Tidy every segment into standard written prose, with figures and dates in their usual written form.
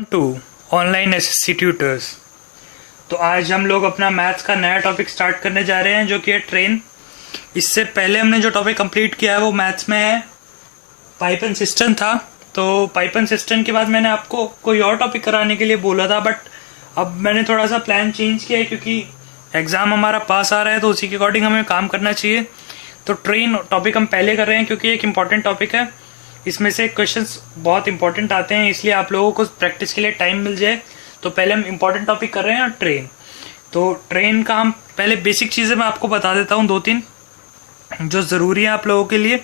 To online SSC tutors. तो आज हम लोग अपना मैथ्स का नया टॉपिक स्टार्ट करने जा रहे हैं जो कि है ट्रेन। इससे पहले हमने जो टॉपिक कंप्लीट किया है वो मैथ्स में है पाइप एंड सिस्टम था। तो पाइप एंड सिस्टम के बाद मैंने आपको कोई और टॉपिक कराने के लिए बोला था, बट अब मैंने थोड़ा सा प्लान चेंज किया है क्योंकि एग्ज़ाम हमारा पास आ रहा है तो उसी के अकॉर्डिंग हमें काम करना चाहिए। तो ट्रेन टॉपिक हम पहले कर रहे हैं क्योंकि एक इम्पॉर्टेंट टॉपिक है, इसमें से क्वेश्चंस बहुत इंपॉर्टेंट आते हैं, इसलिए आप लोगों को प्रैक्टिस के लिए टाइम मिल जाए। तो पहले हम इंपॉर्टेंट टॉपिक कर रहे हैं ट्रेन। तो ट्रेन का हम पहले बेसिक चीज़ें मैं आपको बता देता हूँ, दो तीन जो ज़रूरी है आप लोगों के लिए।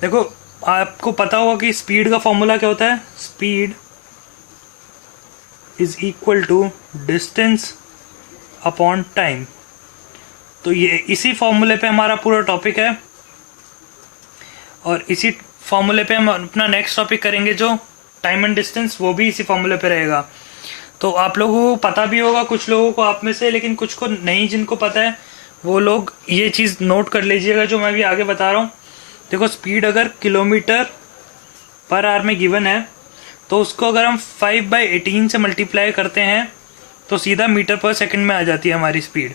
देखो, आपको पता होगा कि स्पीड का फॉर्मूला क्या होता है। Speed is equal to distance upon time. तो ये इसी फॉर्मूले पे हमारा पूरा टॉपिक है और इसी फॉर्मूले पे हम अपना नेक्स्ट टॉपिक करेंगे जो टाइम एंड डिस्टेंस, वो भी इसी फॉर्मूले पे रहेगा। तो आप लोगों को पता भी होगा, कुछ लोगों को आप में से, लेकिन कुछ को नहीं जिनको पता है वो लोग ये चीज़ नोट कर लीजिएगा जो मैं भी आगे बता रहा हूँ। देखो, स्पीड अगर किलोमीटर पर आवर में गिवन है तो उसको अगर हम 5/18 से मल्टीप्लाई करते हैं तो सीधा मीटर पर सेकंड में आ जाती है हमारी स्पीड।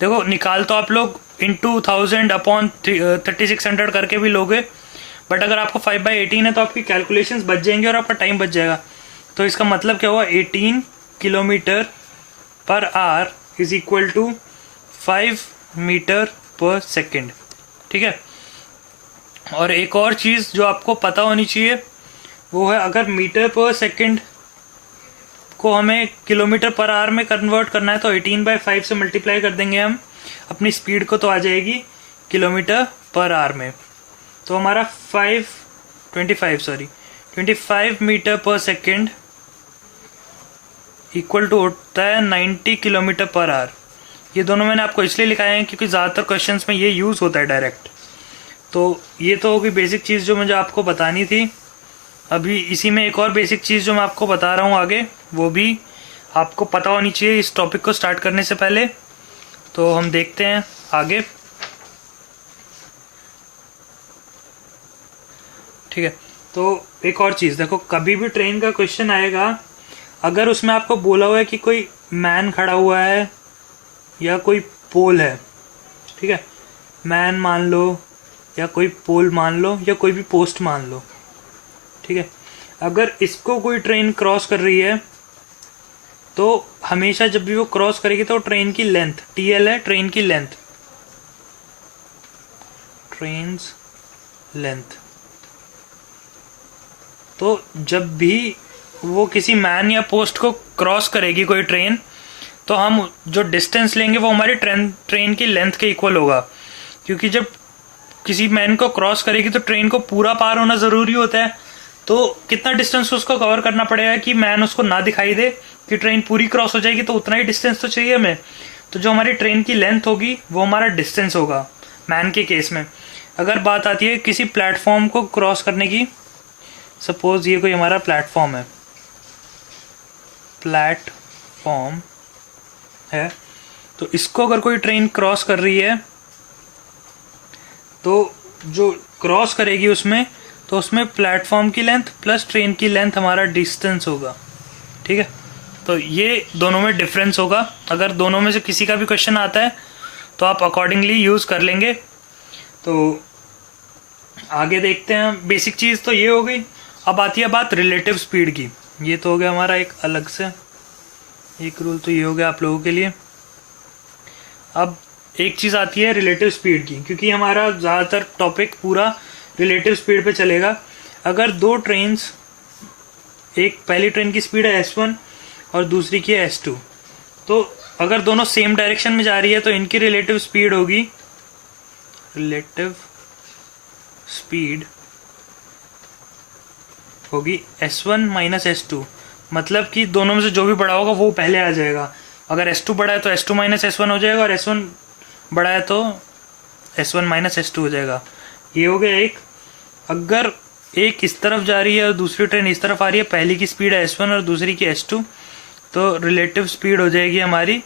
देखो, निकाल तो आप लोग इंटू 1000 अपॉन 3600 करके भी लोगे, बट अगर आपको 5/18 है तो आपकी कैलकुलेशंस बच जाएंगे और आपका टाइम बच जाएगा। तो इसका मतलब क्या हुआ, 18 kilometre per hour is equal to 5 metre per second. ठीक है। और एक और चीज़ जो आपको पता होनी चाहिए वो है, अगर मीटर पर सेकेंड को हमें किलोमीटर पर आवर में कन्वर्ट करना है तो 18/5 से मल्टीप्लाई कर देंगे हम अपनी स्पीड को, तो आ जाएगी किलोमीटर पर आवर में। तो हमारा 25 metre per second equal to होता है 90 किलोमीटर पर आवर। ये दोनों मैंने आपको इसलिए लिखाए हैं क्योंकि ज़्यादातर क्वेश्चंस में ये यूज़ होता है डायरेक्ट। तो ये तो होगी बेसिक चीज़ जो मुझे आपको बतानी थी। अभी इसी में एक और बेसिक चीज़ जो मैं आपको बता रहा हूँ आगे, वो भी आपको पता होनी चाहिए इस टॉपिक को स्टार्ट करने से पहले। तो हम देखते हैं आगे। ठीक है। तो एक और चीज़ देखो, कभी भी ट्रेन का क्वेश्चन आएगा, अगर उसमें आपको बोला हुआ है कि कोई मैन खड़ा हुआ है या कोई पोल है, ठीक है, मैन मान लो या कोई पोल मान लो या कोई भी पोस्ट मान लो, ठीक है, अगर इसको कोई ट्रेन क्रॉस कर रही है तो हमेशा जब भी वो क्रॉस करेगी तो ट्रेन की लेंथ, TL है ट्रेन की लेंथ, ट्रेन्स लेंथ, तो जब भी वो किसी मैन या पोस्ट को क्रॉस करेगी कोई ट्रेन, तो हम जो डिस्टेंस लेंगे वो हमारी ट्रेन की लेंथ के इक्वल होगा। क्योंकि जब किसी मैन को क्रॉस करेगी तो ट्रेन को पूरा पार होना ज़रूरी होता है, तो कितना डिस्टेंस उसको कवर करना पड़ेगा कि मैन उसको ना दिखाई दे कि ट्रेन पूरी क्रॉस हो जाएगी, तो उतना ही डिस्टेंस तो चाहिए हमें। तो जो हमारी ट्रेन की लेंथ होगी वो हमारा डिस्टेंस होगा मैन के केस में। अगर बात आती है किसी प्लेटफॉर्म को क्रॉस करने की, सपोज ये कोई हमारा प्लेटफॉर्म है, प्लेटफॉर्म है, तो इसको अगर कोई ट्रेन क्रॉस कर रही है तो जो क्रॉस करेगी उसमें, तो उसमें प्लेटफॉर्म की लेंथ प्लस ट्रेन की लेंथ हमारा डिस्टेंस होगा। ठीक है। तो ये दोनों में डिफरेंस होगा। अगर दोनों में से किसी का भी क्वेश्चन आता है तो आप अकॉर्डिंगली यूज़ कर लेंगे। तो आगे देखते हैं। बेसिक चीज़ तो ये हो गई। अब आती है बात रिलेटिव स्पीड की। ये तो हो गया हमारा एक अलग से एक रूल, तो ये हो गया आप लोगों के लिए। अब एक चीज़ आती है रिलेटिव स्पीड की, क्योंकि हमारा ज़्यादातर टॉपिक पूरा रिलेटिव स्पीड पे चलेगा। अगर दो ट्रेन्स, एक पहली ट्रेन की स्पीड है S1 और दूसरी की है S2, तो अगर दोनों सेम डायरेक्शन में जा रही है तो इनकी रिलेटिव स्पीड होगी, रिलेटिव स्पीड होगी S1 माइनस S2। मतलब कि दोनों में से जो भी बड़ा होगा वो पहले आ जाएगा। अगर S2 बड़ा है तो S2 माइनस S1 हो जाएगा, और S1 बड़ा है तो S1 माइनस S2 हो जाएगा। ये हो गया एक। अगर एक इस तरफ जा रही है और दूसरी ट्रेन इस तरफ आ रही है, पहली की स्पीड है S1 और दूसरी की S2, तो रिलेटिव स्पीड हो जाएगी हमारी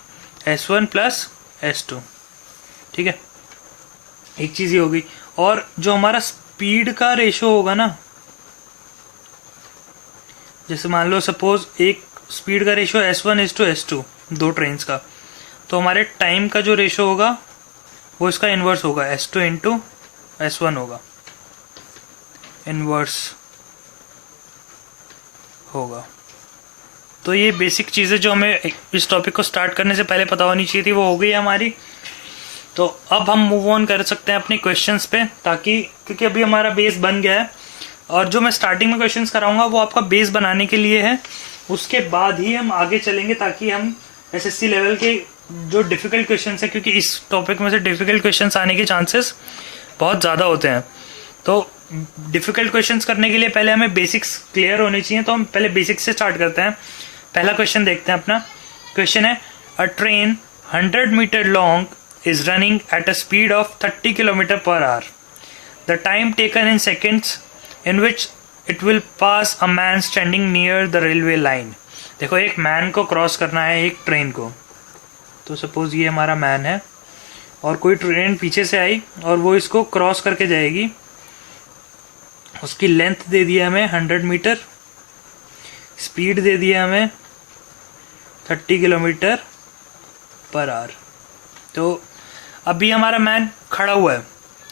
S1 प्लस S2। ठीक है, एक चीज़ ये हो गई। और जो हमारा स्पीड का रेशो होगा ना, जैसे मान लो सपोज एक स्पीड का रेशियो S1:S2, दो ट्रेन्स का, तो हमारे टाइम का जो रेशियो होगा वो इसका इन्वर्स होगा, S2:S1 होगा, इन्वर्स होगा। तो ये बेसिक चीज़ें जो हमें इस टॉपिक को स्टार्ट करने से पहले पता होनी चाहिए थी वो हो गई है हमारी। तो अब हम मूव ऑन कर सकते हैं अपने क्वेश्चंस पे, ताकि क्योंकि अभी हमारा बेस बन गया है, और जो मैं स्टार्टिंग में क्वेश्चंस कराऊंगा वो आपका बेस बनाने के लिए है, उसके बाद ही हम आगे चलेंगे ताकि हम एसएससी लेवल के जो डिफिकल्ट क्वेश्चंस है, क्योंकि इस टॉपिक में से डिफिकल्ट क्वेश्चंस आने के चांसेस बहुत ज़्यादा होते हैं, तो डिफिकल्ट क्वेश्चंस करने के लिए पहले हमें बेसिक्स क्लियर होने चाहिए। तो हम पहले बेसिक्स से स्टार्ट करते हैं। पहला क्वेश्चन देखते हैं अपना। क्वेश्चन है, a train 100 metre long is running at a speed of 30 kilometre per hour. The time taken in seconds in which it will pass a man standing near the railway line. देखो, एक man को cross करना है एक train को, तो suppose ये हमारा मैन है और कोई ट्रेन पीछे से आई और वो इसको क्रॉस करके जाएगी। उसकी लेंथ दे दिया हमें 100 मीटर, स्पीड दे दिया हमें 30 किलोमीटर पर आवर। तो अभी हमारा मैन खड़ा हुआ है,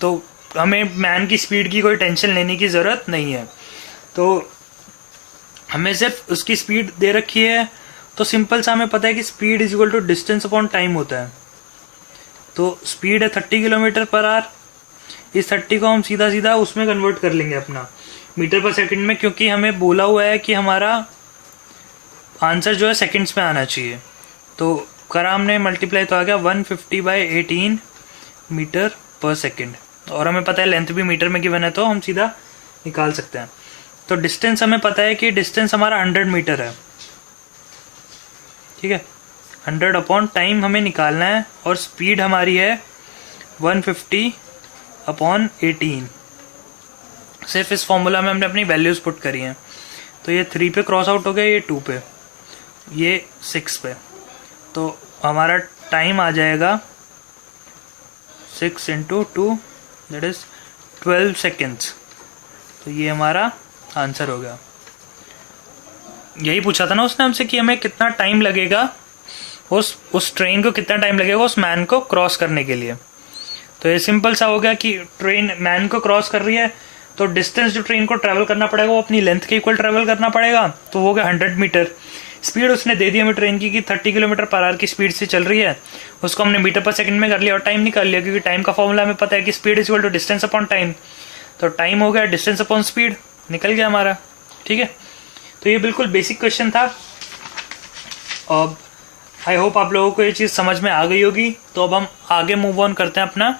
तो हमें मैन की स्पीड की कोई टेंशन लेने की ज़रूरत नहीं है। तो हमें सिर्फ उसकी स्पीड दे रखी है, तो सिंपल सा हमें पता है कि speed is equal to distance upon time होता है। तो स्पीड है 30 किलोमीटर पर आवर। इस 30 को हम सीधा सीधा उसमें कन्वर्ट कर लेंगे अपना मीटर पर सेकंड में, क्योंकि हमें बोला हुआ है कि हमारा आंसर जो है सेकंड्स में आना चाहिए। तो करा हमने मल्टीप्लाई, तो आ गया 150/18 मीटर पर सेकंड, और हमें पता है लेंथ भी मीटर में गिवन है, तो हम सीधा निकाल सकते हैं। तो डिस्टेंस हमें पता है कि डिस्टेंस हमारा 100 मीटर है, ठीक है। 100 अपॉन टाइम हमें निकालना है, और स्पीड हमारी है 150/18। सिर्फ इस फॉर्मूला में हमने अपनी वैल्यूज पुट करी हैं। तो ये 3 पे क्रॉस आउट हो गया, ये 2 पे, ये 6 पे। तो हमारा टाइम आ जाएगा 6 × 2 दैट इज 12 सेकेंड्स। तो ये हमारा आंसर हो गया। यही पूछा था ना उसने हमसे कि हमें कितना टाइम लगेगा, उस ट्रेन को कितना टाइम लगेगा उस मैन को क्रॉस करने के लिए। तो ये सिंपल सा हो गया कि ट्रेन मैन को क्रॉस कर रही है, तो डिस्टेंस जो ट्रेन को ट्रैवल करना पड़ेगा वो अपनी लेंथ के इक्वल ट्रैवल करना पड़ेगा। तो वो हो गया 100 मीटर। स्पीड उसने दे दी हमें ट्रेन की कि 30 किलोमीटर पर आवर की स्पीड से चल रही है, उसको हमने मीटर पर सेकंड में कर लिया और टाइम निकाल लिया, क्योंकि टाइम का फॉर्मूला हमें पता है कि speed is equal to distance upon time. तो टाइम हो गया डिस्टेंस अपॉन स्पीड, निकल गया हमारा, ठीक है। तो ये बिल्कुल बेसिक क्वेश्चन था, और आई होप आप लोगों को ये चीज़ समझ में आ गई होगी। तो अब हम आगे मूव ऑन करते हैं अपना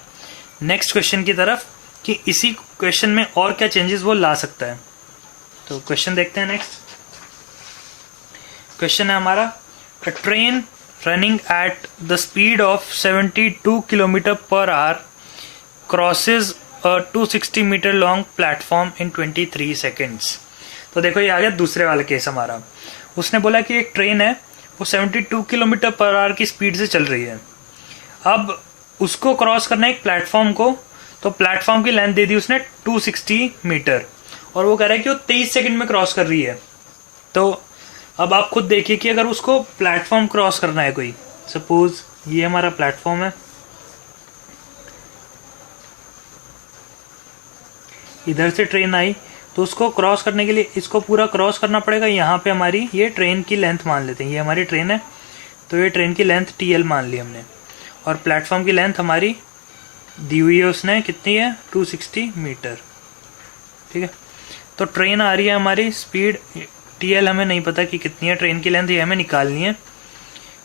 नेक्स्ट क्वेश्चन की तरफ, कि इसी क्वेश्चन में और क्या चेंजेस वो ला सकता है। तो क्वेश्चन देखते हैं। नेक्स्ट क्वेश्चन है हमारा, a train running at the speed of 72 kilometre per hour crosses a 260 metre long platform in 23 seconds. तो देखो, ये आ गया दूसरे वाला केस हमारा। उसने बोला कि एक ट्रेन है, वो 72 किलोमीटर पर आवर की स्पीड से चल रही है। अब उसको क्रॉस करना है एक प्लेटफॉर्म को, तो प्लेटफॉर्म की लेंथ दे दी उसने 260 मीटर, और वो कह रहा है कि वो 23 सेकंड में क्रॉस कर रही है। तो अब आप खुद देखिए कि अगर उसको प्लेटफॉर्म क्रॉस करना है कोई, सपोज ये हमारा प्लेटफॉर्म है, इधर से ट्रेन आई, तो उसको क्रॉस करने के लिए इसको पूरा क्रॉस करना पड़ेगा। यहाँ पे हमारी ये ट्रेन की लेंथ मान लेते हैं, ये हमारी ट्रेन है, तो ये ट्रेन की लेंथ TL मान ली हमने, और प्लेटफॉर्म की लेंथ हमारी दी हुई है उसने, कितनी है 260 मीटर, ठीक है। तो ट्रेन आ रही है हमारी, स्पीड TL हमें नहीं पता कि कितनी है, ट्रेन की लेंथ ये हमें निकालनी है,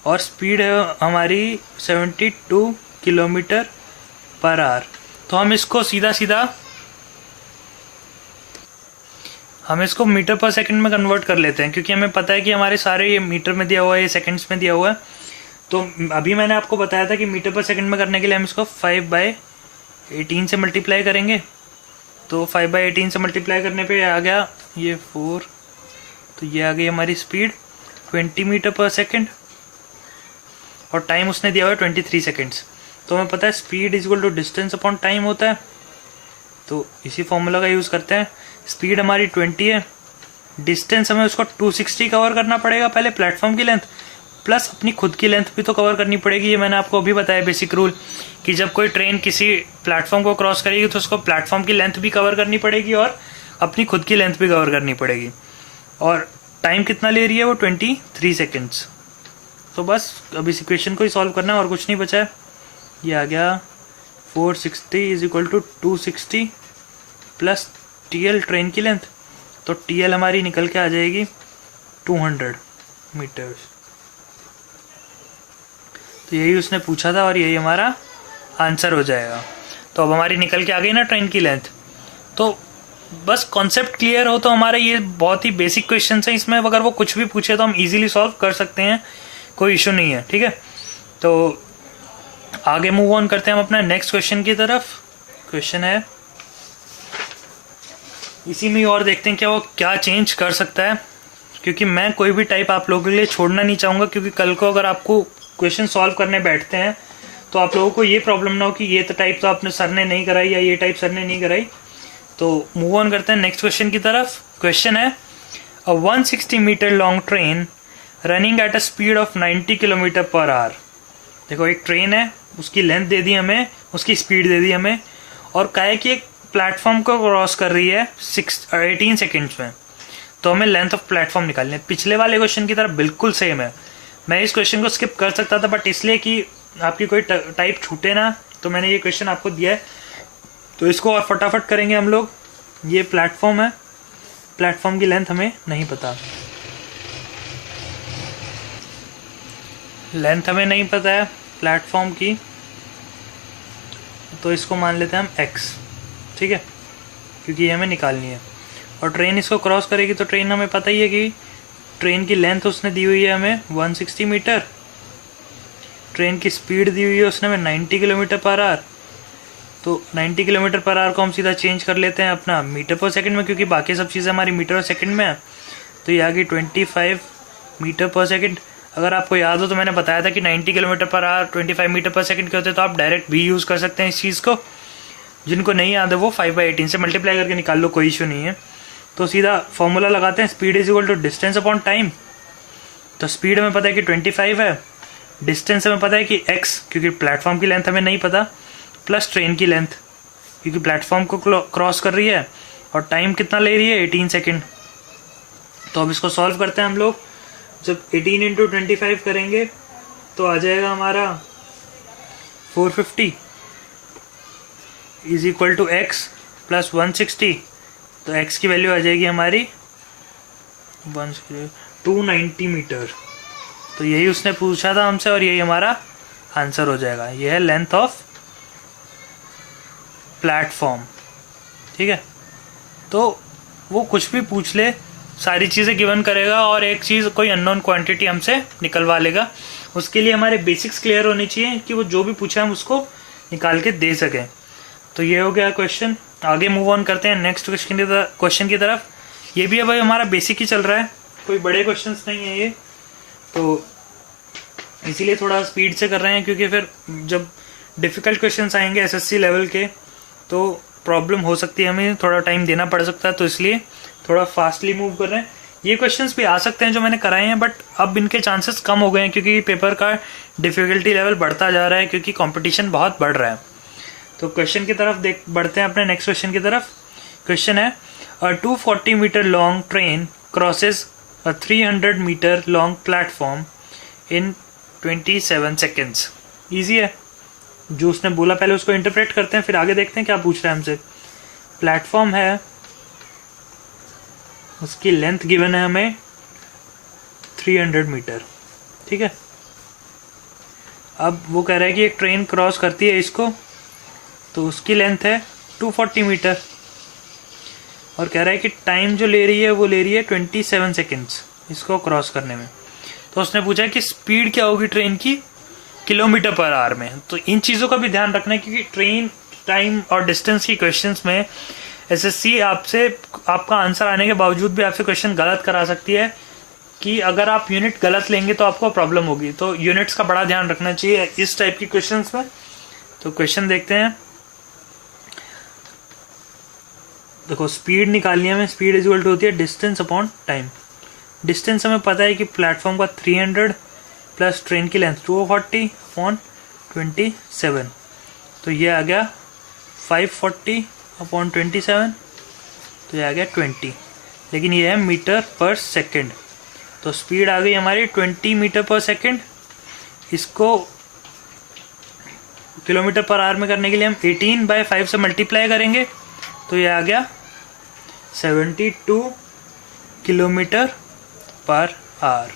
और स्पीड है हमारी 72 किलोमीटर पर आवर। तो हम इसको सीधा सीधा हम इसको मीटर पर सेकंड में कन्वर्ट कर लेते हैं, क्योंकि हमें पता है कि हमारे सारे ये मीटर में दिया हुआ है, ये सेकंड्स में दिया हुआ है। तो अभी मैंने आपको बताया था कि मीटर पर सेकंड में करने के लिए हम इसको 5/18 से मल्टीप्लाई करेंगे। तो 5/18 से मल्टीप्लाई करने पे आ गया ये 4, तो ये आ गई हमारी स्पीड 20 मीटर पर सेकंड, और टाइम उसने दिया हुआ है 23 सेकेंड्स। तो हमें पता है speed is equal to distance upon time होता है, तो इसी फॉर्मूला का यूज़ करते हैं। स्पीड हमारी 20 है, डिस्टेंस हमें उसको 260 कवर करना पड़ेगा पहले, प्लेटफॉर्म की लेंथ प्लस अपनी खुद की लेंथ भी तो कवर करनी पड़ेगी। ये मैंने आपको अभी बताया बेसिक रूल कि जब कोई ट्रेन किसी प्लेटफॉर्म को क्रॉस करेगी तो उसको प्लेटफॉर्म की लेंथ भी कवर करनी पड़ेगी और अपनी खुद की लेंथ भी कवर करनी पड़ेगी। और टाइम कितना ले रही है वो 23 सेकेंड्स। तो बस अब इस इक्वेशन को ही सॉल्व करना है और कुछ नहीं बचा है। ये आ गया 460 is equal to 260 plus TL train की लेंथ, तो TL हमारी निकल के आ जाएगी 200 मीटर्स। तो यही उसने पूछा था और यही हमारा आंसर हो जाएगा। तो अब हमारी निकल के आ गई ना ट्रेन की लेंथ। तो बस कॉन्सेप्ट क्लियर हो तो हमारा ये बहुत ही बेसिक क्वेश्चन है, इसमें अगर वो कुछ भी पूछे तो हम इजीली सॉल्व कर सकते हैं, कोई इशू नहीं है। ठीक है, तो आगे मूव ऑन करते हैं हम अपना नेक्स्ट क्वेश्चन की तरफ। क्वेश्चन है इसी में और देखते हैं क्या वो क्या चेंज कर सकता है, क्योंकि मैं कोई भी टाइप आप लोगों के लिए छोड़ना नहीं चाहूँगा, क्योंकि कल को अगर आपको क्वेश्चन सॉल्व करने बैठते हैं तो आप लोगों को ये प्रॉब्लम ना हो कि ये तो टाइप तो आपने सर ने नहीं कराई या ये टाइप सर ने नहीं कराई। तो मूव ऑन करते हैं नेक्स्ट क्वेश्चन की तरफ। क्वेश्चन है a 160 metre long train running at a speed of 90 kilometre per hour. देखो एक ट्रेन है, उसकी लेंथ दे दी हमें, उसकी स्पीड दे दी हमें, और कहा है कि एक प्लेटफॉर्म को क्रॉस कर रही है 18 सेकेंड्स में। तो हमें लेंथ ऑफ प्लेटफॉर्म निकालनी है। पिछले वाले क्वेश्चन की तरफ बिल्कुल सेम है। मैं इस क्वेश्चन को स्किप कर सकता था, बट इसलिए कि आपकी कोई टाइप छूटे ना, तो मैंने ये क्वेश्चन आपको दिया है। तो इसको और फटाफट करेंगे हम लोग। ये प्लेटफॉर्म है, प्लेटफॉर्म की लेंथ हमें नहीं पता, लेंथ हमें नहीं पता है प्लेटफॉर्म की, तो इसको मान लेते हैं हम x। ठीक है, क्योंकि ये हमें निकालनी है। और ट्रेन इसको क्रॉस करेगी तो ट्रेन हमें पता ही है कि ट्रेन की लेंथ उसने दी हुई है हमें 160 मीटर, ट्रेन की स्पीड दी हुई है उसने हमें 90 किलोमीटर पर आवर। तो 90 किलोमीटर पर आवर को हम सीधा चेंज कर लेते हैं अपना मीटर पर सेकंड में, क्योंकि बाकी सब चीज़ें हमारी मीटर और सेकंड में है। तो ये आ गई 25 मीटर पर सेकंड। अगर आपको याद हो तो मैंने बताया था कि 90 किलोमीटर पर आवर 25 मीटर पर सेकंड के होते हैं, तो आप डायरेक्ट भी यूज़ कर सकते हैं इस चीज़ को। जिनको नहीं याद है वो 5/18 से मल्टीप्लाई करके निकाल लो, कोई इशू नहीं है। तो सीधा फॉर्मूला लगाते हैं, speed is equal to distance upon time. तो स्पीड हमें पता है कि 25 है, डिस्टेंस हमें पता है कि x, क्योंकि प्लेटफॉर्म की लेंथ हमें नहीं पता, प्लस ट्रेन की लेंथ क्योंकि प्लेटफॉर्म को क्रॉस कर रही है, और टाइम कितना ले रही है 18 सेकेंड। तो अब इसको सॉल्व करते हैं हम लोग। जब 18 इंटू 25 करेंगे तो आ जाएगा हमारा 450 is equal to x plus 160। तो x की वैल्यू आ जाएगी हमारी 290 मीटर। तो यही उसने पूछा था हमसे और यही हमारा आंसर हो जाएगा। यह है लेंथ ऑफ प्लेटफॉर्म। ठीक है, तो वो कुछ भी पूछ ले, सारी चीज़ें गिवन करेगा और एक चीज़ कोई अननोन क्वांटिटी हमसे निकलवा लेगा। उसके लिए हमारे बेसिक्स क्लियर होने चाहिए कि वो जो भी पूछे हम उसको निकाल के दे सकें। तो ये हो गया क्वेश्चन। आगे मूव ऑन करते हैं नेक्स्ट क्वेश्चन की तरफ। ये भी अब हमारा बेसिक ही चल रहा है, कोई बड़े क्वेश्चंस नहीं है ये, तो इसीलिए थोड़ा स्पीड से कर रहे हैं, क्योंकि फिर जब डिफ़िकल्ट क्वेश्चंस आएंगे SSC लेवल के तो प्रॉब्लम हो सकती है, हमें थोड़ा टाइम देना पड़ सकता है, तो इसलिए थोड़ा फास्टली मूव कर रहे हैं। ये क्वेश्चंस भी आ सकते हैं जो मैंने कराए हैं, बट अब इनके चांसेस कम हो गए हैं क्योंकि पेपर का डिफ़िकल्टी लेवल बढ़ता जा रहा है, क्योंकि कंपटीशन बहुत बढ़ रहा है। तो क्वेश्चन की तरफ बढ़ते हैं अपने नेक्स्ट क्वेश्चन की तरफ। क्वेश्चन है a 240 metre long train crosses a 300 metre long platform in 27 seconds. Easy है, जो उसने बोला पहले उसको इंटरप्रेट करते हैं, फिर आगे देखते हैं क्या पूछ रहा है हमसे। प्लेटफॉर्म है, उसकी लेंथ गिवन है हमें 300 मीटर। ठीक है, अब वो कह रहा है कि एक ट्रेन क्रॉस करती है इसको, तो उसकी लेंथ है 240 मीटर, और कह रहा है कि टाइम जो ले रही है वो ले रही है 27 सेकेंड्स इसको क्रॉस करने में। तो उसने पूछा है कि स्पीड क्या होगी ट्रेन की किलोमीटर पर आवर में। तो इन चीज़ों का भी ध्यान रखना है, क्योंकि ट्रेन, टाइम और डिस्टेंस की क्वेश्चंस में SSC आपसे आपका आंसर आने के बावजूद भी आपसे क्वेश्चन गलत करा सकती है, कि अगर आप यूनिट गलत लेंगे तो आपको प्रॉब्लम होगी। तो यूनिट्स का बड़ा ध्यान रखना चाहिए इस टाइप की क्वेश्चंस में। तो क्वेश्चन देखते हैं। देखो स्पीड निकालनी है हमें, स्पीड इज इक्वल टू होती है डिस्टेंस अपॉन टाइम। डिस्टेंस हमें पता है कि प्लेटफॉर्म का 300 प्लस ट्रेन की लेंथ 240 अपॉन 27, तो ये आ गया 540 अपॉन 27, तो ये आ गया 20, लेकिन ये है मीटर पर सेकेंड। तो स्पीड आ गई हमारी 20 मीटर पर सेकेंड। इसको किलोमीटर पर आवर में करने के लिए हम 18/5 से मल्टीप्लाई करेंगे, तो ये आ गया 72 किलोमीटर पर आवर।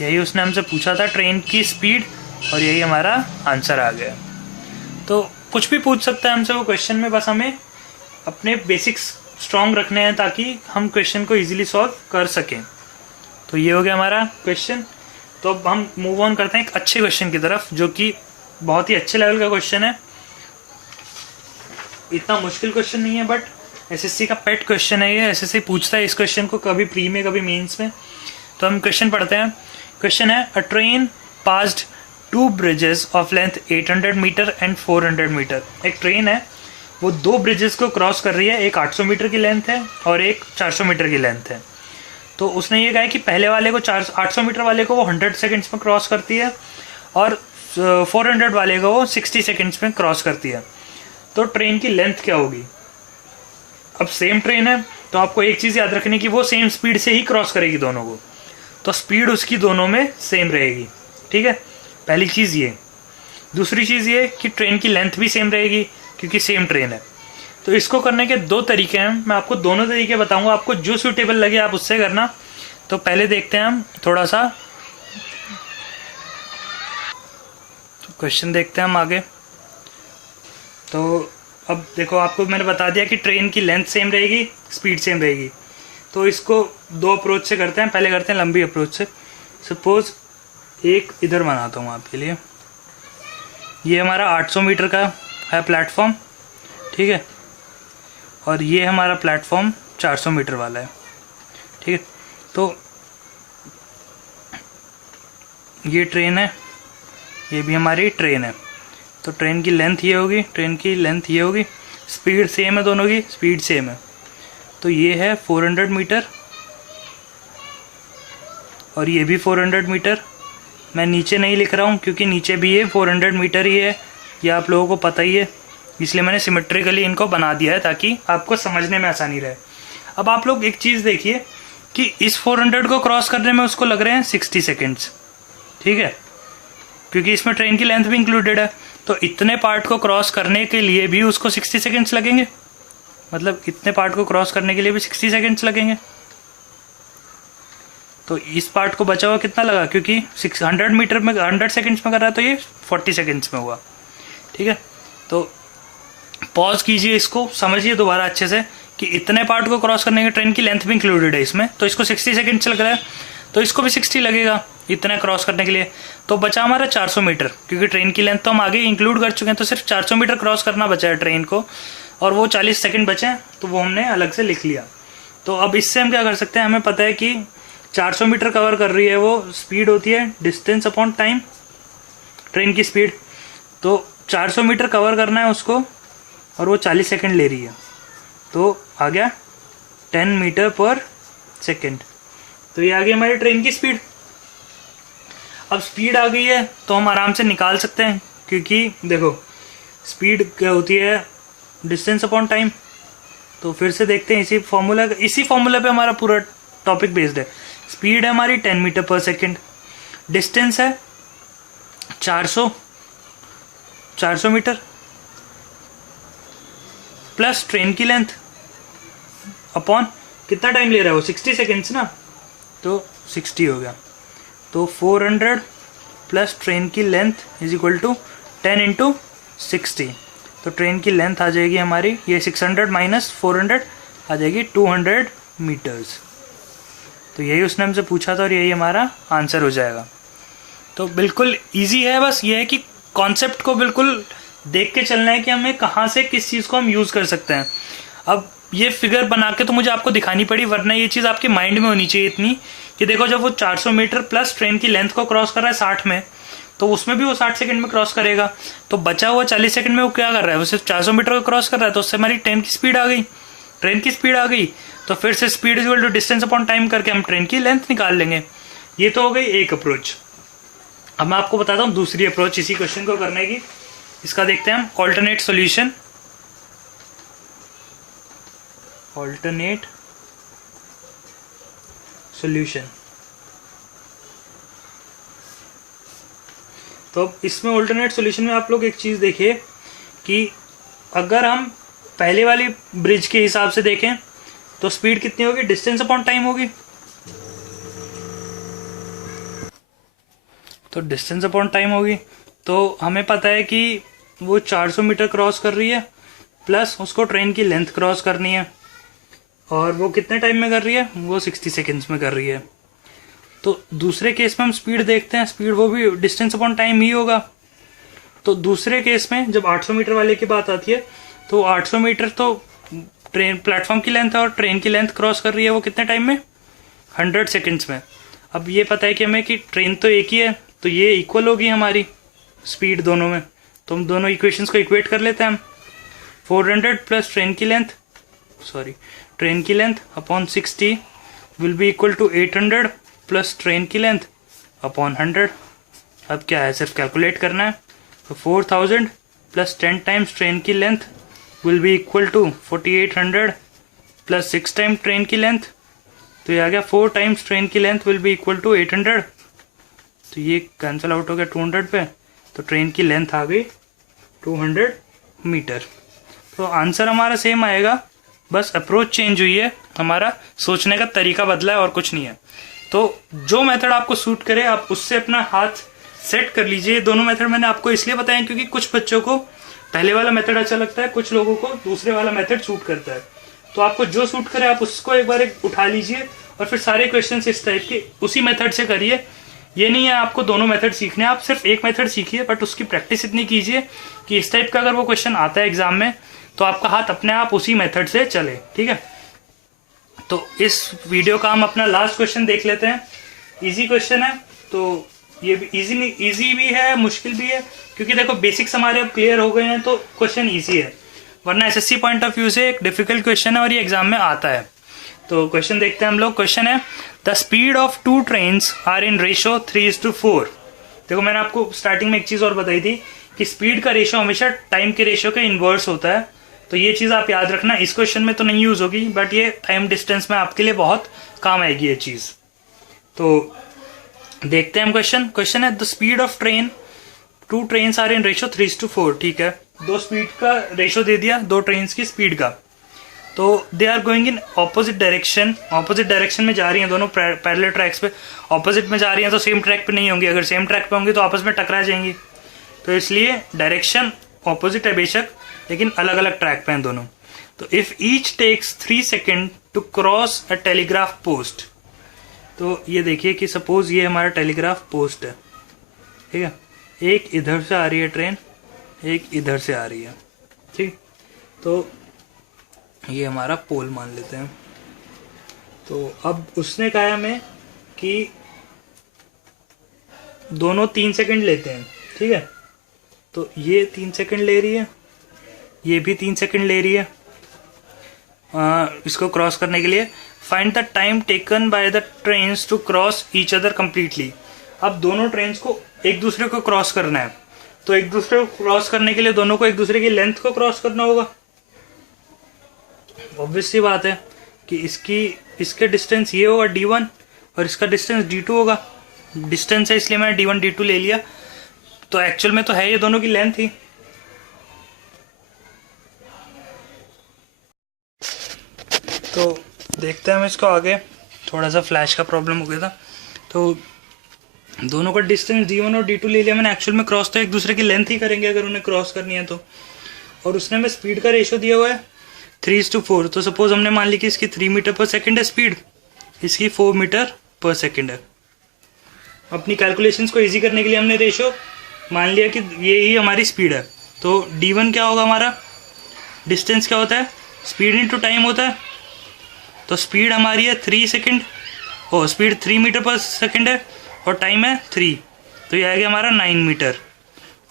यही उसने हमसे पूछा था ट्रेन की स्पीड, और यही हमारा आंसर आ गया। तो कुछ भी पूछ सकता है हमसे वो क्वेश्चन में, बस हमें अपने बेसिक्स स्ट्रॉन्ग रखने हैं ताकि हम क्वेश्चन को इजीली सॉल्व कर सकें। तो ये हो गया हमारा क्वेश्चन। तो अब हम मूव ऑन करते हैं एक अच्छे क्वेश्चन की तरफ, जो कि बहुत ही अच्छे लेवल का क्वेश्चन है। इतना मुश्किल क्वेश्चन नहीं है, बट एसएससी का पेट क्वेश्चन है ये। एसएससी पूछता है इस क्वेश्चन को कभी प्री में कभी मेंस में। तो हम क्वेश्चन पढ़ते हैं। क्वेश्चन है, a train passed 2 bridges of length 800 metre and 400 metre. एक ट्रेन है, वो 2 ब्रिजेस को क्रॉस कर रही है, एक 800 मीटर की लेंथ है और एक 400 मीटर की लेंथ है। तो उसने ये कहा है कि पहले वाले को 800 मीटर वाले को वो 100 सेकेंड्स में क्रॉस करती है, और 400 वाले को वो 60 सेकेंड्स में क्रॉस करती है। तो ट्रेन की लेंथ क्या होगी? अब सेम ट्रेन है, तो आपको एक चीज़ याद रखनी कि वो सेम स्पीड से ही क्रॉस करेगी दोनों को, तो स्पीड उसकी दोनों में सेम रहेगी। ठीक है, पहली चीज़ ये। दूसरी चीज़ ये कि ट्रेन की लेंथ भी सेम रहेगी क्योंकि सेम ट्रेन है। तो इसको करने के 2 तरीके हैं, मैं आपको दोनों तरीके बताऊंगा, आपको जो सूटेबल लगे आप उससे करना। तो पहले देखते हैं हम थोड़ा सा क्वेश्चन देखते हैं हम आगे। तो अब देखो, आपको मैंने बता दिया कि ट्रेन की लेंथ सेम रहेगी, स्पीड सेम रहेगी। तो इसको 2 अप्रोच से करते हैं। पहले करते हैं लंबी अप्रोच से। सपोज एक इधर बनाता हूँ आपके लिए, ये हमारा 800 मीटर का है प्लेटफॉर्म, ठीक है, और ये हमारा प्लेटफॉर्म 400 मीटर वाला है। ठीक है, तो ये ट्रेन है, ये भी हमारी ट्रेन है। तो ट्रेन की लेंथ ये होगी, ट्रेन की लेंथ ये होगी, स्पीड सेम है, दोनों की स्पीड सेम है। तो ये है 400 मीटर और ये भी 400 मीटर। मैं नीचे नहीं लिख रहा हूँ क्योंकि नीचे भी ये 400 मीटर ही है, ये आप लोगों को पता ही है, इसलिए मैंने सिमेट्रिकली इनको बना दिया है ताकि आपको समझने में आसानी रहे। अब आप लोग एक चीज़ देखिए कि इस 400 को क्रॉस करने में उसको लग रहे हैं 60 सेकेंड्स, ठीक है, क्योंकि इसमें ट्रेन की लेंथ भी इंक्लूडेड है। तो इतने पार्ट को क्रॉस करने के लिए भी उसको 60 सेकेंड्स लगेंगे, मतलब इतने पार्ट को क्रॉस करने के लिए भी 60 सेकेंड्स लगेंगे। तो इस पार्ट को बचा हुआ कितना लगा, क्योंकि 600 मीटर में 100 सेकेंड्स में कर रहा है, तो ये 40 सेकेंड्स में हुआ। ठीक है, तो पॉज कीजिए, इसको समझिए दोबारा अच्छे से कि इतने पार्ट को क्रॉस करने के ट्रेन की लेंथ भी इंक्लूडेड है इसमें। तो इसको 60 सेकेंड्स लग रहा है, तो इसको भी 60 लगेगा इतना क्रॉस करने के लिए। तो बचा हमारा 400 मीटर, क्योंकि ट्रेन की लेंथ तो हम आगे इंक्लूड कर चुके हैं, तो सिर्फ 400 मीटर क्रॉस करना बचा है ट्रेन को, और वो 40 सेकेंड बचे हैं, तो वो हमने अलग से लिख लिया। तो अब इससे हम क्या कर सकते हैं, हमें पता है कि 400 मीटर कवर कर रही है वो, स्पीड होती है डिस्टेंस अपॉन टाइम, ट्रेन की स्पीड। तो 400 मीटर कवर करना है उसको, और वो 40 सेकेंड ले रही है, तो आ गया 10 मीटर पर सेकेंड। तो ये आ गई हमारी ट्रेन की स्पीड। अब स्पीड आ गई है तो हम आराम से निकाल सकते हैं, क्योंकि देखो स्पीड क्या होती है, डिस्टेंस अपॉन टाइम। तो फिर से देखते हैं, इसी फॉर्मूला पे हमारा पूरा टॉपिक बेस्ड है। स्पीड है हमारी 10 मीटर पर सेकेंड, डिस्टेंस है 400 मीटर, प्लस ट्रेन की लेंथ अपॉन कितना टाइम ले रहा है वो, 60 सेकेंड्स ना, तो 60 हो गया। तो 400 प्लस ट्रेन की length is equal to 10 into 60। तो ट्रेन की लेंथ आ जाएगी हमारी, ये 600 माइनस 400 आ जाएगी 200 मीटर्स। तो यही उसने हमसे पूछा था और यही हमारा आंसर हो जाएगा। तो बिल्कुल इजी है, बस ये है कि कॉन्सेप्ट को बिल्कुल देख के चलना है कि हमें कहाँ से किस चीज़ को हम यूज़ कर सकते हैं। अब ये फिगर बना के तो मुझे आपको दिखानी पड़ी, वरना ये चीज़ आपके माइंड में होनी चाहिए इतनी कि देखो जब वो 400 मीटर प्लस ट्रेन की लेंथ को क्रॉस कर रहा है 60 में, तो उसमें भी वो 60 सेकंड में क्रॉस करेगा। तो बचा हुआ 40 सेकंड में वो क्या कर रहा है, वो सिर्फ 400 मीटर को क्रॉस कर रहा है, तो उससे हमारी ट्रेन की स्पीड आ गई। ट्रेन की स्पीड आ गई तो फिर से speed equal to distance upon time करके हम ट्रेन की लेंथ निकाल लेंगे। ये तो हो गई एक अप्रोच। अब मैं आपको बताता हूँ दूसरी अप्रोच इसी क्वेश्चन को करने की। इसका देखते हैं हम ऑल्टरनेट सॉल्यूशन। Alternate solution. तो अब इसमें ऑल्टरनेट सॉल्यूशन में आप लोग एक चीज़ देखिए कि अगर हम पहले वाली ब्रिज के हिसाब से देखें तो स्पीड कितनी होगी, डिस्टेंस अपॉन टाइम होगी। तो डिस्टेंस अपॉन टाइम होगी, तो हमें पता है कि वो 400 मीटर क्रॉस कर रही है प्लस उसको ट्रेन की लेंथ क्रॉस करनी है, और वो कितने टाइम में कर रही है, वो 60 सेकेंड्स में कर रही है। तो दूसरे केस में हम स्पीड देखते हैं, स्पीड वो भी डिस्टेंस अपॉन टाइम ही होगा। तो दूसरे केस में जब 800 मीटर वाले की बात आती है तो 800 मीटर तो ट्रेन प्लेटफॉर्म की लेंथ है और ट्रेन की लेंथ क्रॉस कर रही है वो कितने टाइम में, 100 सेकेंड्स में। अब ये पता है कि हमें कि ट्रेन तो एक ही है तो ये इक्वल होगी हमारी स्पीड दोनों में। तो हम दोनों इक्वेशंस को इक्वेट कर लेते हैं हम। 400 प्लस ट्रेन की length upon 60 will be equal to 800 plus train की लेंथ अपॉन 100। अब क्या है, सिर्फ कैलकुलेट करना है। तो 4000 प्लस 10 टाइम्स ट्रेन की length will be equal to 4800 plus 6 time train की लेंथ, तो ये आ गया 4 टाइम्स ट्रेन की length will be equal to 800। तो ये कैंसिल आउट हो गया 200 पे, तो ट्रेन की लेंथ आ गई 200 मीटर। तो आंसर हमारा सेम आएगा, बस अप्रोच चेंज हुई है, हमारा सोचने का तरीका बदला है और कुछ नहीं है। तो जो मेथड आपको सूट करे आप उससे अपना हाथ सेट कर लीजिए। दोनों मेथड मैंने आपको इसलिए बताया क्योंकि कुछ बच्चों को पहले वाला मेथड अच्छा लगता है, कुछ लोगों को दूसरे वाला मेथड सूट करता है। तो आपको जो सूट करे आप उसको एक बार उठा लीजिए और फिर सारे क्वेश्चन इस टाइप के उसी मेथड से करिए। ये नहीं है आपको दोनों मेथड सीखने, आप सिर्फ एक मेथड सीखिए बट उसकी प्रैक्टिस इतनी कीजिए कि इस टाइप का अगर वो क्वेश्चन आता है एग्जाम में तो आपका हाथ अपने आप उसी मेथड से चले। ठीक है, तो इस वीडियो का हम अपना लास्ट क्वेश्चन देख लेते हैं। इजी क्वेश्चन है, तो ये भी इजी भी है, मुश्किल भी है, क्योंकि देखो बेसिक्स हमारे अब क्लियर हो गए हैं तो क्वेश्चन इजी है, वरना एसएससी पॉइंट ऑफ व्यू से एक डिफिकल्ट क्वेश्चन है और ये एग्जाम में आता है। तो क्वेश्चन देखते हैं हम लोग। क्वेश्चन है the speed of 2 trains are in ratio 3:4। देखो मैंने आपको स्टार्टिंग में एक चीज और बताई थी कि स्पीड का रेशो हमेशा टाइम के रेशो के इनवर्स होता है, तो ये चीज आप याद रखना। इस क्वेश्चन में तो नहीं यूज होगी बट ये टाइम डिस्टेंस में आपके लिए बहुत काम आएगी ये चीज। तो देखते हैं हम क्वेश्चन है the speed of train 2 trains are in ratio 3:4। ठीक है, 2 स्पीड का रेशो दे दिया, 2 ट्रेन्स की स्पीड का। तो they are going in opposite direction में जा रही हैं, दोनों पैरेलल ट्रैक्स पे ऑपोजिट में जा रही हैं, तो सेम ट्रैक पे नहीं होंगी। अगर सेम ट्रैक पे होंगी तो आपस में टकरा जाएंगी, तो इसलिए डायरेक्शन ऑपोजिट है बेशक, लेकिन अलग अलग ट्रैक पे हैं दोनों। तो if each takes 3 second to cross a telegraph post, तो ये देखिए कि सपोज ये हमारा टेलीग्राफ पोस्ट है, ठीक है, एक इधर से आ रही है ट्रेन, एक इधर से आ रही है, ठीक। तो ये हमारा पोल मान लेते हैं। तो अब उसने कहा हमें कि दोनों 3 सेकंड लेते हैं, ठीक है। तो ये 3 सेकंड ले रही है, ये भी 3 सेकंड ले रही है इसको क्रॉस करने के लिए। Find the time taken by the trains to cross each other completely. अब दोनों ट्रेन्स को एक दूसरे को क्रॉस करना है, तो एक दूसरे को क्रॉस करने के लिए दोनों को एक दूसरे की लेंथ को क्रॉस करना होगा। ऑब्वियस सी बात है कि इसके डिस्टेंस ये होगा d1 और इसका डिस्टेंस d2 होगा। डिस्टेंस है इसलिए मैंने d1 d2 ले लिया, तो एक्चुअल में तो है ये दोनों की लेंथ ही। तो देखते हैं हम इसको आगे। थोड़ा सा फ्लैश का प्रॉब्लम हो गया था, तो दोनों का डिस्टेंस d1 और d2 ले लिया मैंने। एक्चुअल में क्रॉस तो एक दूसरे की लेंथ ही करेंगे अगर उन्हें क्रॉस करनी है तो। और उसने हमें स्पीड का रेशो दिया हुआ है 3:4। तो सपोज हमने मान ली कि इसकी 3 मीटर पर सेकेंड है स्पीड, इसकी 4 मीटर पर सेकेंड है। अपनी कैलकुलेशंस को इजी करने के लिए हमने रेशो मान लिया कि ये ही हमारी स्पीड है। तो d1 क्या होगा हमारा, डिस्टेंस क्या होता है, स्पीड इंटू टाइम होता है। तो स्पीड हमारी है 3 सेकेंड, और स्पीड 3 मीटर पर सेकेंड है और टाइम है 3, तो ये आएगा हमारा 9 मीटर।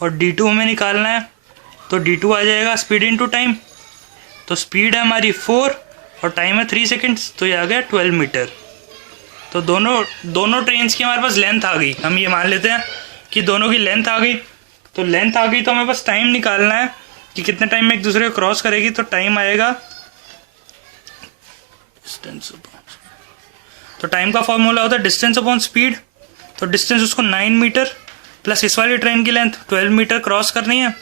और d2 हमें निकालना है, तो d2 आ जाएगा स्पीड इंटू टाइम। तो स्पीड है हमारी 4 और टाइम है 3 सेकेंड्स, तो ये आ गया 12 मीटर। तो दोनों ट्रेन्स की हमारे पास लेंथ आ गई। हम ये मान लेते हैं कि दोनों की लेंथ आ गई। तो लेंथ आ गई तो हमें बस टाइम निकालना है कि कितने टाइम में एक दूसरे को क्रॉस करेगी। तो टाइम आएगा डिस्टेंस, तो टाइम का फॉर्मूला होता है डिस्टेंस अपॉन स्पीड। तो डिस्टेंस उसको 9 मीटर प्लस इस वाली ट्रेन की लेंथ 12 मीटर क्रॉस करनी है।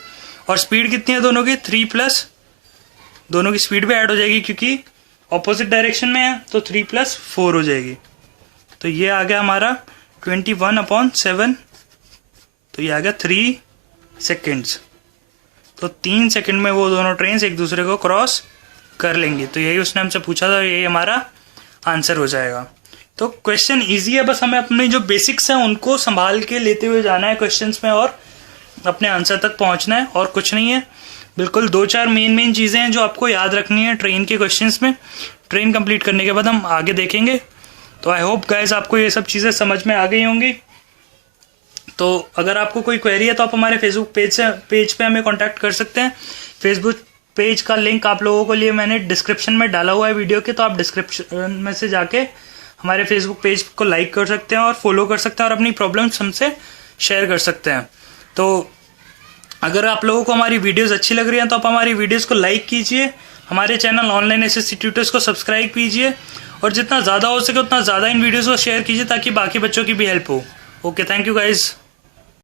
और स्पीड कितनी है दोनों की 3 प्लस, दोनों की स्पीड भी ऐड हो जाएगी क्योंकि ऑपोजिट डायरेक्शन में है, तो 3 + 4 हो जाएगी। तो ये आ गया हमारा 21/7। तो ये आ गया 3 सेकेंड्स। तो 3 सेकेंड में वो दोनों ट्रेन एक दूसरे को क्रॉस कर लेंगी। तो यही उसने हमसे पूछा था, यही हमारा आंसर हो जाएगा। तो क्वेश्चन इजी है, बस हमें अपने जो बेसिक्स हैं उनको संभाल के लेते हुए जाना है क्वेश्चंस में और अपने आंसर तक पहुंचना है, और कुछ नहीं है। बिल्कुल 2-4 मेन चीज़ें हैं जो आपको याद रखनी है ट्रेन के क्वेश्चंस में। ट्रेन कंप्लीट करने के बाद हम आगे देखेंगे। तो आई होप गाइस आपको ये सब चीज़ें समझ में आ गई होंगी। तो अगर आपको कोई क्वेरी है तो आप हमारे फेसबुक पेज पे हमें कांटेक्ट कर सकते हैं। फेसबुक पेज का लिंक आप लोगों के लिए मैंने डिस्क्रिप्शन में डाला हुआ है वीडियो के, तो आप डिस्क्रिप्शन में से जाके हमारे फेसबुक पेज को लाइक कर सकते हैं और फॉलो कर सकते हैं और अपनी प्रॉब्लम्स हमसे शेयर कर सकते हैं। तो अगर आप लोगों को हमारी वीडियोस अच्छी लग रही हैं तो आप हमारी वीडियोस को लाइक कीजिए, हमारे चैनल ऑनलाइन एसएससी ट्यूटर्स को सब्सक्राइब कीजिए, और जितना ज़्यादा हो सके उतना ज़्यादा इन वीडियोस को शेयर कीजिए ताकि बाकी बच्चों की भी हेल्प हो। Okay, thank you guys.